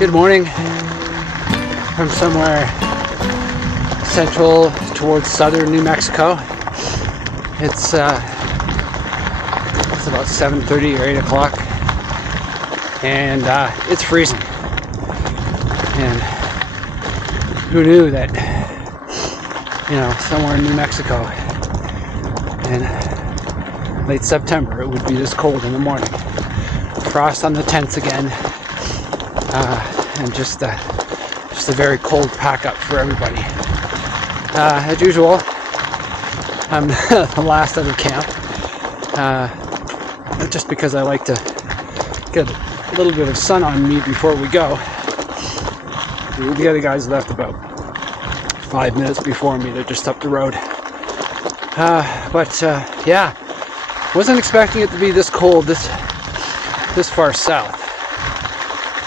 Good morning from somewhere central towards southern New Mexico. It's about 7:30 or 8 o'clock, and it's freezing. And who knew that, somewhere in New Mexico in late September it would be this cold in the morning. Frost on the tents again, and just a very cold pack up for everybody. As usual, I'm the last out of camp, just because I like to get a little bit of sun on me before we go. The other guys left about 5 minutes before me. They're just up the road. Yeah, wasn't expecting it to be this cold this far south,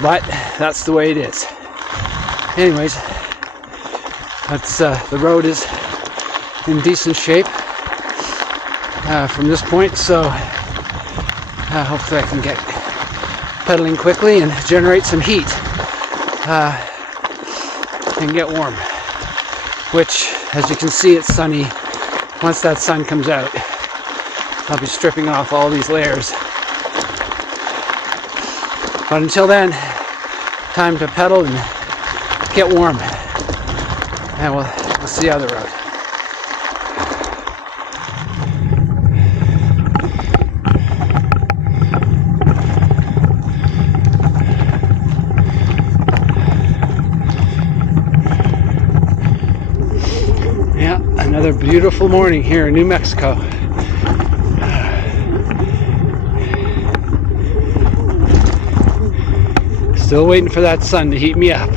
but that's the way it is. Anyways, that's the road is in decent shape from this point, so hopefully I can get pedaling quickly and generate some heat and get warm, which, as you can see, it's sunny. Once that sun comes out, I'll be stripping off all these layers. But until then, time to pedal and get warm, and we'll see how the road. Yeah, another beautiful morning here in New Mexico. Still waiting for that sun to heat me up.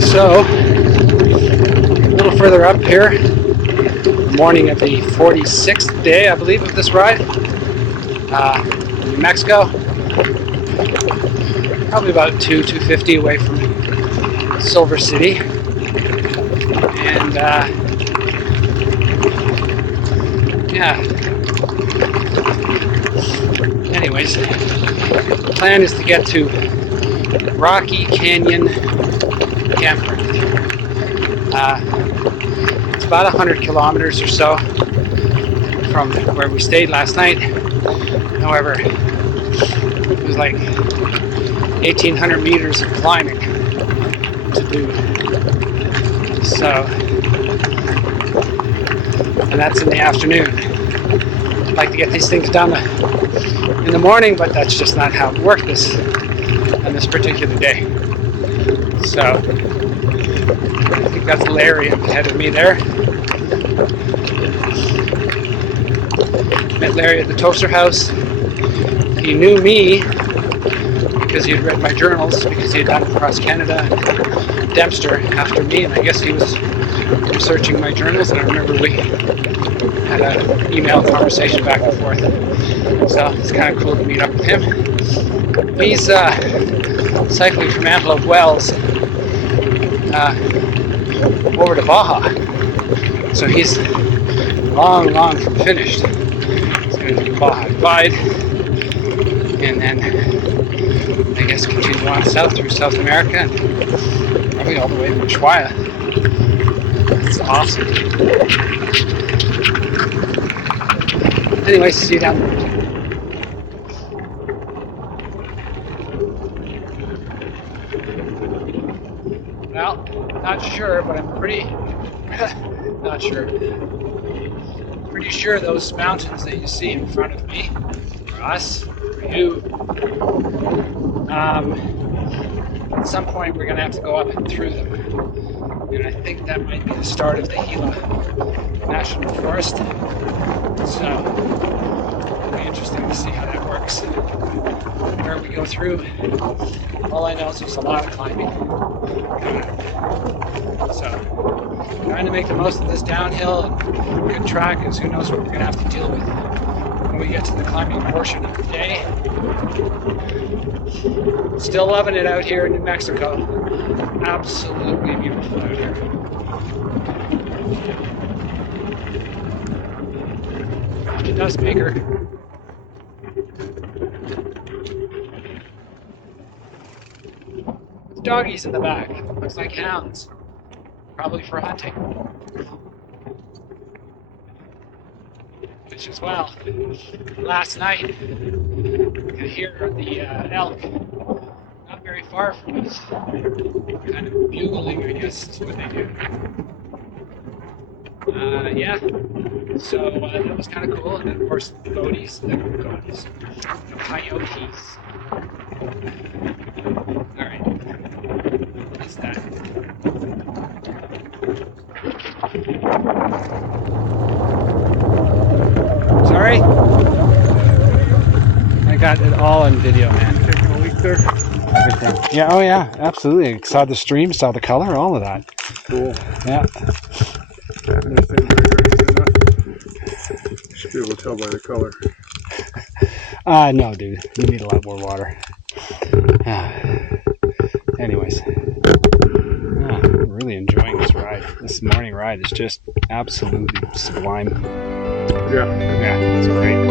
So, a little further up here, morning of the 46th day, I believe, of this ride, New Mexico, probably about 250 away from Silver City, and yeah, anyways, the plan is to get to Rocky Canyon campground. It's about 100 kilometers or so from where we stayed last night. However, it was like 1,800 meters of climbing to do. So, and that's in the afternoon. I'd like to get these things done in the morning, but that's just not how it worked on this particular day. So, I think that's Larry up ahead of me there. Met Larry at the Toaster House. He knew me because he had read my journals, because he had done Across Canada and Dempster after me, and I guess he was researching my journals, and I remember we had an email conversation back and forth. So it's kind of cool to meet up with him. He's cycling from Antelope Wells over to Baja, so he's long from finished. He's going to do the Baja Divide, and then I guess continue on south through South America, and probably all the way to Ushuaia. That's awesome. Anyways, see you down there. Well, not sure, but I'm pretty not sure. Pretty sure those mountains that you see in front of me, for us, for you, at some point we're going to have to go up and through them. And I think that might be the start of the Gila National Forest. So, It'll be interesting to see how that works, where we go through. All I know is there's a lot of climbing coming up. So, trying to make the most of this downhill and good track, because who knows what we're going to have to deal with when we get to the climbing portion of the day. Still loving it out here in New Mexico. Absolutely beautiful out here. The dust maker. There's doggies in the back. Looks like hounds. Probably for hunting. Which as well. Last night, you could hear the elk not very far from us. Kind of bugling, I guess, is what they do. Yeah. So that was kind of cool. And then, of course, the booties, the coyotes. All right. That's that. Sorry? I got it all on video, man. Taking a leak there? Everything. Yeah, oh yeah, absolutely. Saw the stream, saw the color, all of that. Cool. Yeah. Should be able to tell by the color. No, dude. You need a lot more water. Anyways. Really enjoying this ride. This morning ride is just absolutely sublime. Yeah, it's great.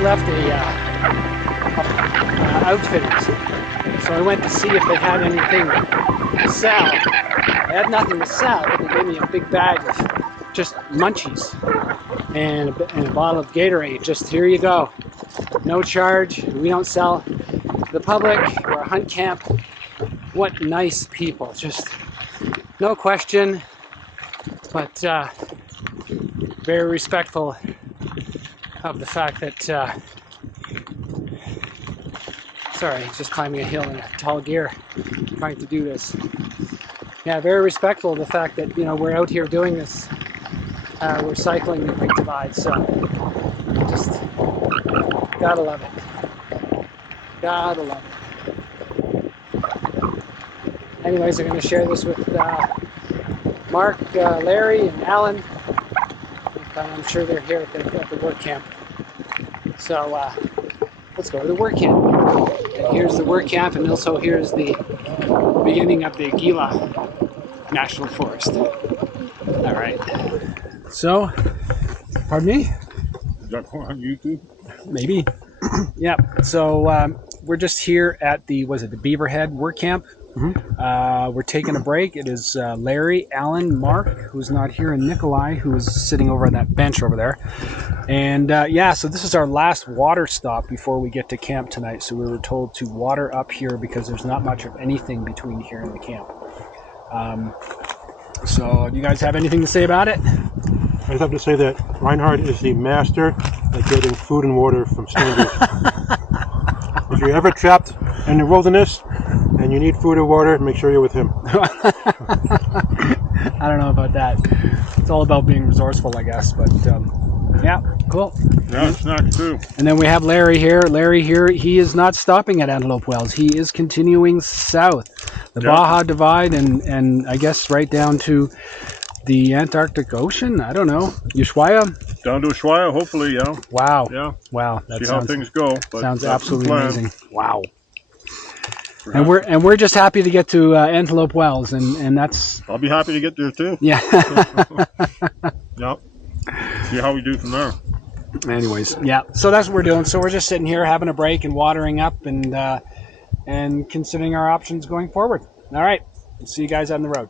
Left outfitters, so I went to see if they had anything to sell. They had nothing to sell, but they gave me a big bag of just munchies and a bottle of Gatorade. Just here you go, no charge. We don't sell to the public. We're a hunt camp. What nice people, just no question, but very respectful of the fact that, sorry, just climbing a hill in a tall gear, trying to do this. Yeah, very respectful of the fact that, you know, we're out here doing this. We're cycling the Great Divide, so just gotta love it. Gotta love it. Anyways, I'm going to share this with Mark, Larry, and Alan. I'm sure they're here at the work camp. So let's go to the work camp. And here's the work camp, and also here's the beginning of the Gila National Forest. All right. So, pardon me? Is that on YouTube? Maybe. Yeah. So we're just here at the Beaverhead work camp. Mm-hmm. We're taking a break. It is Larry, Alan, Mark, who's not here, and Nikolai, who is sitting over on that bench over there. And yeah, so this is our last water stop before we get to camp tonight. So we were told to water up here because there's not much of anything between here and the camp. So do you guys have anything to say about it? I just have to say that Reinhard is the master at getting food and water from strangers. If you're ever trapped in the wilderness and you need food or water, make sure you're with him. I don't know about that. It's all about being resourceful, I guess. But yeah, cool. Yeah, snacks too. And then we have Larry here. Larry here, he is not stopping at Antelope Wells. He is continuing south. The Baja Divide and I guess right down to the Antarctic Ocean. I don't know. Ushuaia. Down to Ushuaia, hopefully, yeah. Wow. Yeah. Wow. That See how things go. But sounds that's the absolutely plan. amazing. Wow. Perhaps. And we're just happy to get to Antelope Wells, and that's I'll be happy to get there too. yeah. Yeah. See how we do from there. Anyways, yeah. So that's what we're doing. So we're just sitting here having a break and watering up and considering our options going forward. All right. See you guys on the road.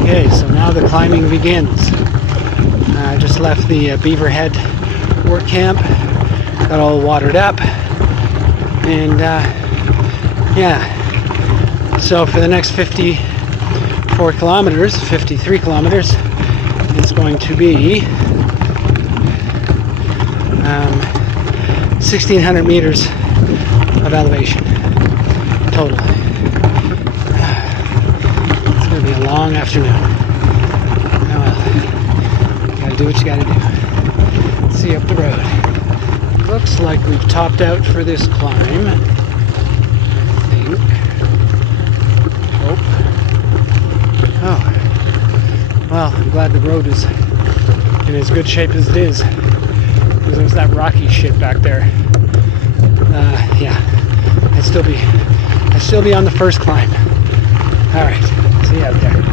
Okay, so now the climbing begins. I just left the Beaver Head work camp, got all watered up, and yeah, so for the next 53 kilometers, it's going to be 1,600 meters of elevation total. It's going to be a long afternoon. Oh well, you gotta do what you gotta do. See you up the road. Looks like we've topped out for this climb, I think. Oh, well, I'm glad the road is in as good shape as it is, because there's that rocky shit back there. Yeah, I'd still be on the first climb. All right, see you out there.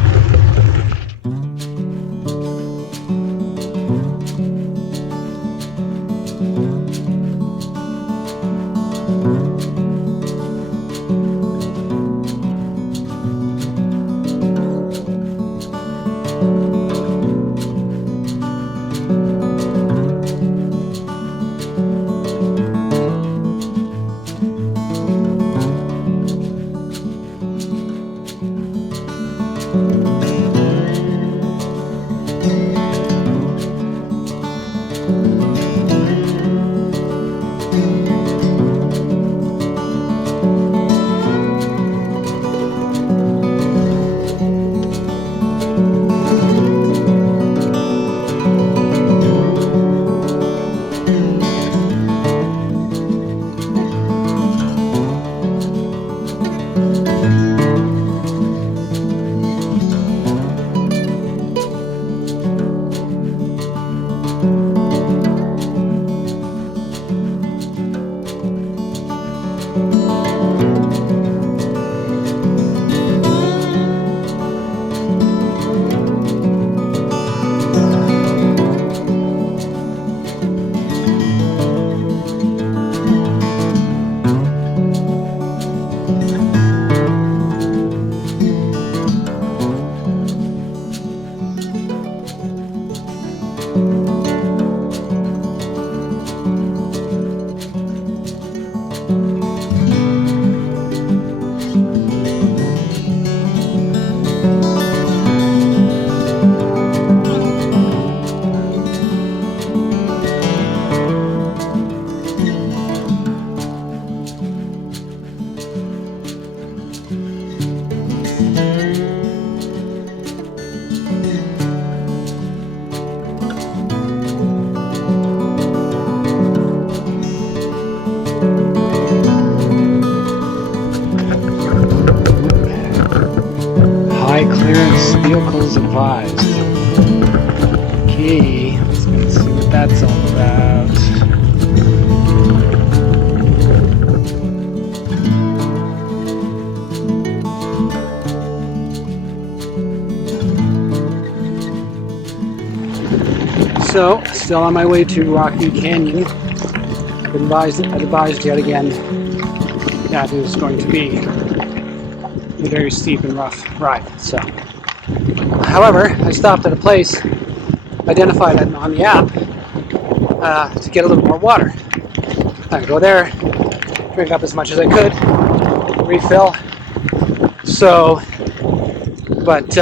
Vehicles advised. Okay, let's go see what that's all about. So, still on my way to Rocky Canyon. I've advised yet again that it is going to be a very steep and rough ride. So, however, I stopped at a place identified on the app to get a little more water. I go there, drink up as much as I could, refill. So, but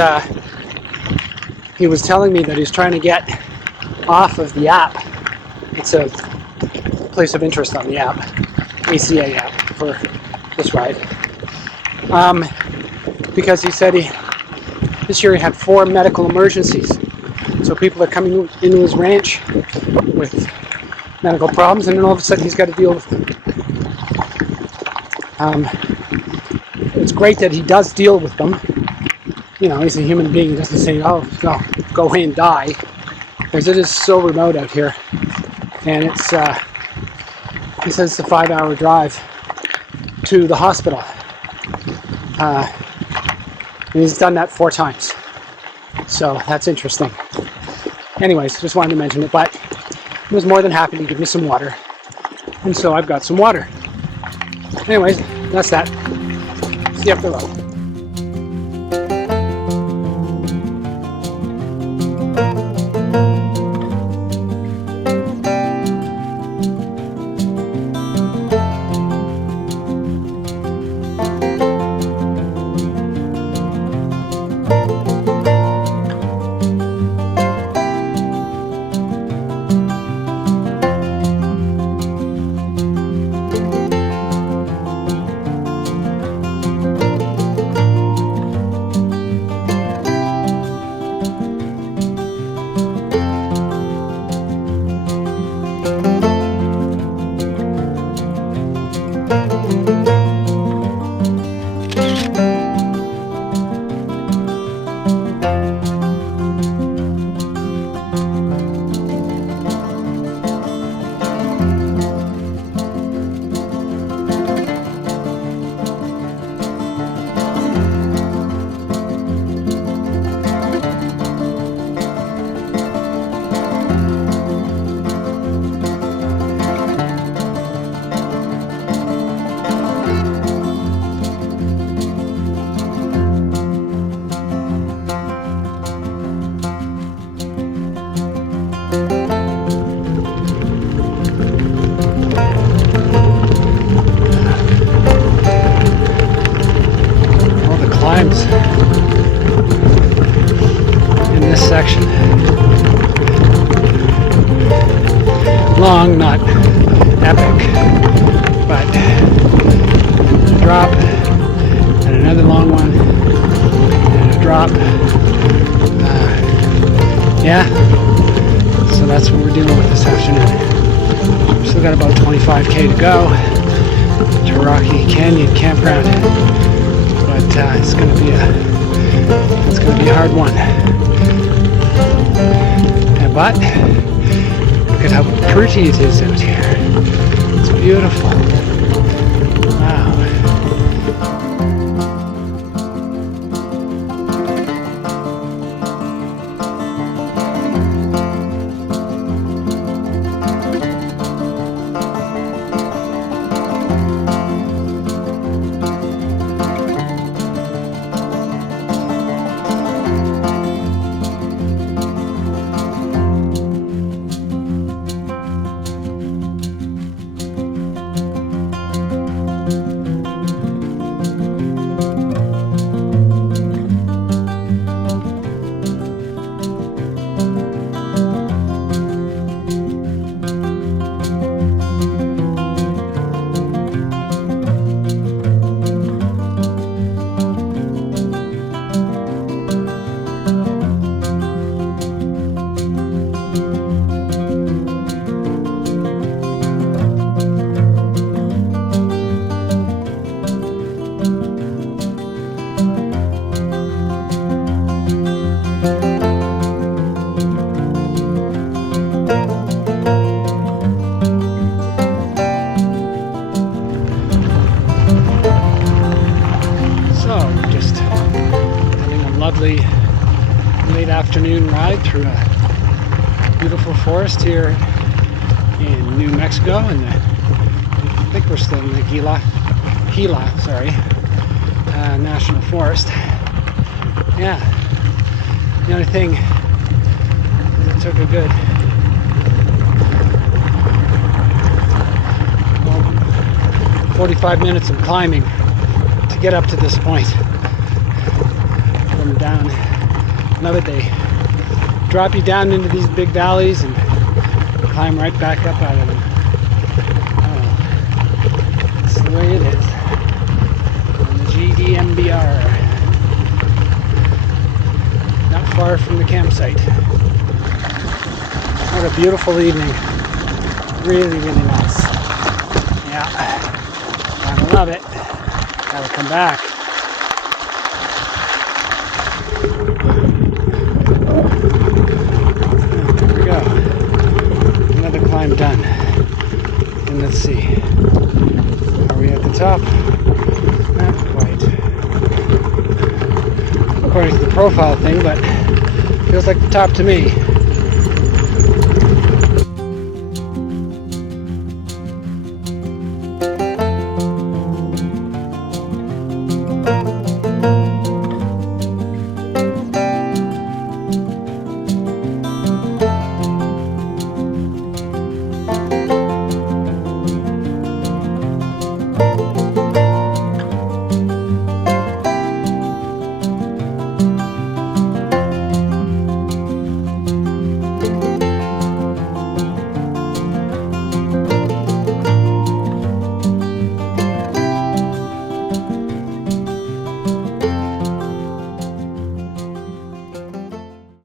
he was telling me that he's trying to get off of the app. It's a place of interest on the app, ACA app for this ride. Because he said this year he had 4 medical emergencies. So people are coming into his ranch with medical problems, and then all of a sudden he's got to deal with them. it's great that he does deal with them. You know, he's a human being. He doesn't say, oh, go away and die. Because it is so remote out here. And it's, he says it's a 5-hour drive to the hospital. And he's done that 4 times. So that's interesting. Anyways, just wanted to mention it, but he was more than happy to give me some water. And so I've got some water. Anyways, that's that. See you up the road. In this section. Long, not epic, but a drop and another long one and a drop. Yeah, so that's what we're dealing with this afternoon. We've still got about 25k to go to Rocky Canyon Campground. But it's going to be a hard one. But look at how pretty it is out here. It's beautiful. Wow. Lovely late afternoon ride through a beautiful forest here in New Mexico, and I think we're still in the Gila National Forest. Yeah, the only thing is it took a good 45 minutes of climbing to get up to this point. From down, love it. They drop you down into these big valleys and climb right back up out of them. Oh, that's the way it is on the GDMBR. Not far from the campsite. What a beautiful evening. Really, really nice. Yeah, gotta love it. Gotta come back. I'm done. And let's see. Are we at the top? Not quite. According to the profile thing, but feels like the top to me.